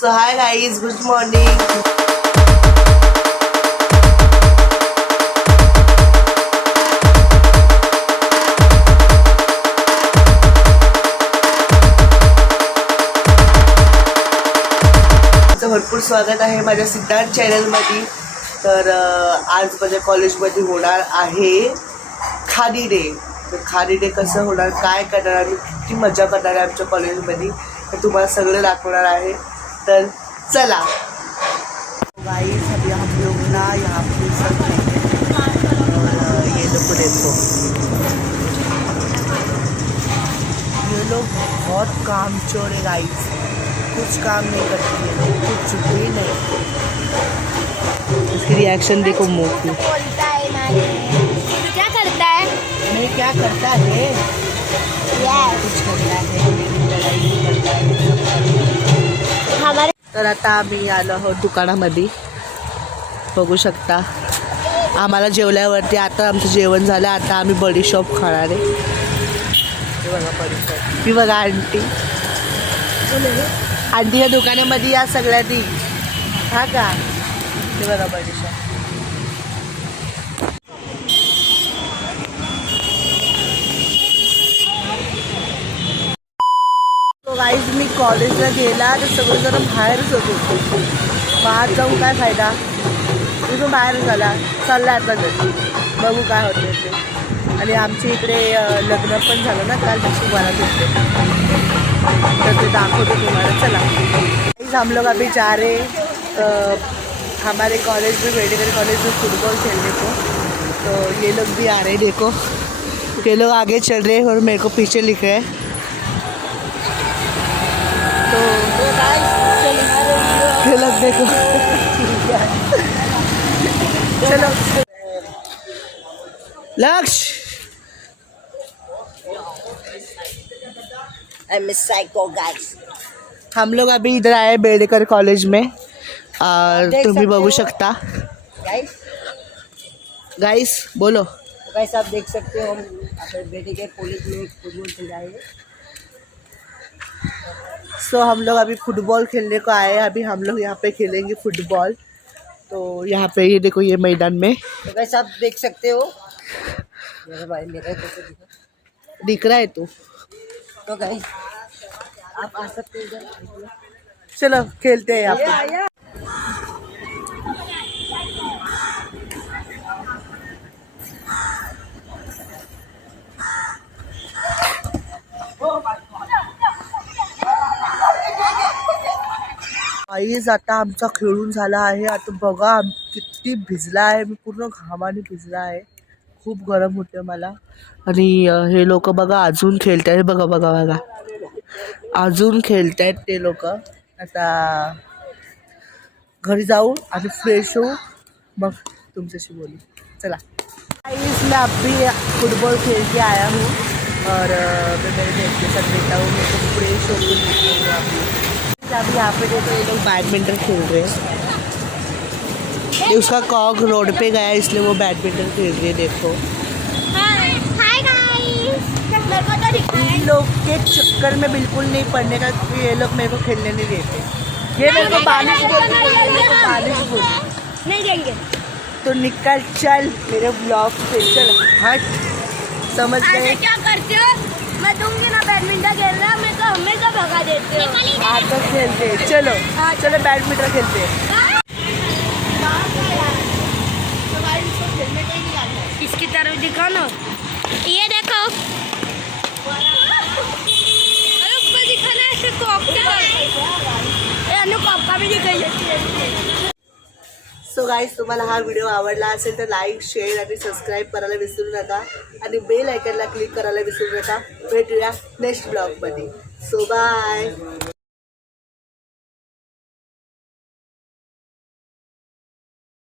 So hi guys, good morning. भरपूर स्वागत आहे माझ्या सिद्धार्थ चॅनलमध्ये. तर आज माझ्या कॉलेजमध्ये होणार आहे खादी डे. तर खादी डे कसं होणार, काय करणार आम्ही, किती मजा करणार आहे आमच्या कॉलेजमध्ये, तर तुम्हाला सगळं दाखवणार आहे. तर चला गाइस, अभी हम लोग ना यहाँ पे सब और ये लोग देखो, ये लोग बहुत कामचोर है गाइस. कुछ काम नहीं करती है, कुछ भी नहीं. इसकी रिएक्शन देखो मुँह की. क्या करता है? नहीं क्या करता है, कुछ करता है हमारे. तर आता आम्ही आलो आहोत दुकानामध्ये. बघू शकता आम्हाला जेवल्यावरती आता आमचं जेवण झालं. आता आम्ही बडीशॉप खाणार आहे. हे बघा बडीशॉप, ही बघा आंटी. आंटी या दुकानामध्ये या सगळ्यांनी, हा का. हे बघा बडीशॉप. तो गाईज मी कॉलेजला गेला तर सगळेजण बाहेरच होते. बाहेर जाऊन काय फायदा, मी पण बाहेर झाला चालला आता घरी. बघू काय होते ते. आणि आमच्या इकडे लग्न पण झालं ना काल, नशिबाला होते, तर ते दाखवतो तुम्हाला. चला गाइस, हम लोग अभी जा रहे हमारे कॉलेज में, मेडिकल कॉलेज में फुटबॉल खेलने को. तो ये लोग भी आ रहे हैं. देखो ये लोग आगे चल रहे हैं और मेरे को पीछे लिख रहे हैं. तो ये लोग देखो. चलो लक्ष्य, हम लोग अभी इधर आए मेडिकल कॉलेज में. और तुम भी बघू शकता. गाइस बोलो. गाइस आप देख सकते हो, हम अपने बेटे के कॉलेज में फुटबॉल खेल रहे हैं. सो हम लोग अभी फुटबॉल खेलने को आए हैं. अभी हम लोग यहाँ पे खेलेंगे फुटबॉल. तो यहाँ पे ये देखो, ये मैदान में तो गाइस आप देख सकते हो, मेरे भाई मेरा दिख रहा है तू. तो गाइस आप आ सकते हो इधर. चलो खेलते हैं यहाँ पे. आईज आता आमचा खेळून झाला आहे. आता बघा किती भिजला आहे मी, पूर्ण घामाने भिजला आहे. खूप गरम होते मला. आणि हे लोक बघा अजून खेळत आहेत. बघा बघा बघा, अजून खेळत आहेत ते लोक. आता घरी जाऊ आणि फ्रेश होऊ, मग तुमच्याशी बोलू. चला गाइस, मैं अभी फुटबॉल खेल के आया हूँ और मैं मेरे दोस्त के साथ बैठा हूँ. मैं तो फ्रेश होकर अभी यहाँ पे देखो, ये लोग बैडमिंटन खेल रहे हैं. ये उसका कॉक रोड पे गया इसलिए वो बैडमिंटन खेल रही है. देखो हाय गाइस, इन लोग के चक्कर में बिल्कुल नहीं पड़ने का. ये लोग मेरे को खेलने नहीं देते. ये मेरे को बालिश बोलते, ये मेरे को बालिश बोलते. नहीं देंगे तो निकल चल मेरे ब्लॉग से, चल हट. समझ गए. क्या करते हो? मैं दूंगी ना बैडमिंटन खेलना, मैं तो हमेशा भगा देते हो. आज तक खेलते हैं. चलो चलो बैडमिंटन खेलते हैं. इसकी तरफ दिखाओ ना, ये देखो. अरे ऊपर दिखाना है, ऐसे कॉप भी दिखाई. सो गाइस, तुम्हाला हा व्हिडिओ आवडला असेल तर लाईक, शेअर आणि सबस्क्राईब करायला विसरू नका. आणि बेल आयकनला क्लिक करायला विसरू नका. भेटूया नेक्स्ट ब्लॉगमध्ये. So bye.